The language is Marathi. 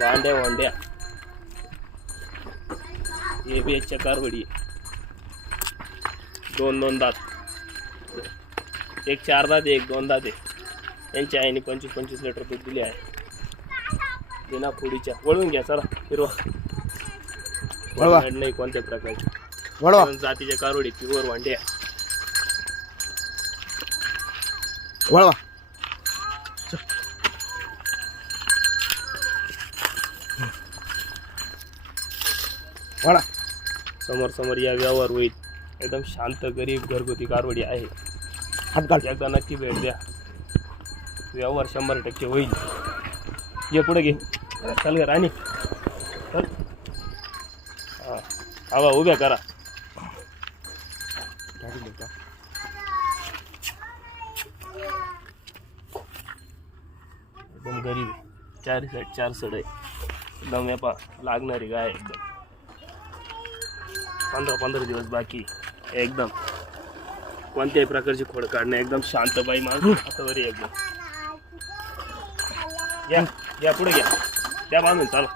भांड्या भांड्या ABSच्या कारवडी 2 दात, एक 4 दात एक 2 दात आहे. यांच्या आईने 25-25 लिटर दूध दिले आहे बिना फोडीच्या. वळून घ्या चला हिरवा वळवा नाही कोणत्या प्रकारची वळवा जातीच्या कारवडी प्युअर भांड्या. वळवा वळा. समोर समोर या व्यवहार होईल. एकदम शांत गरीब घरगुती कारवडी आहे. हात काढ. एकदा नक्की भेट द्या. व्यवहार 100% होईल. ये पुढे घे चल ग राणी चल. हां हवा उभ्या करा. एकदम गरीब आहे. 4 साईड 4 सड आहे. एकदम व्यापा लागणारी गाय एकदम 15 दिवस बाकी एकदम कोणत्याही प्रकारची खोड काढणे. एकदम शांत बाई माणूस आता बरी एकदम. या पुढे घ्या त्या बांधून चाला.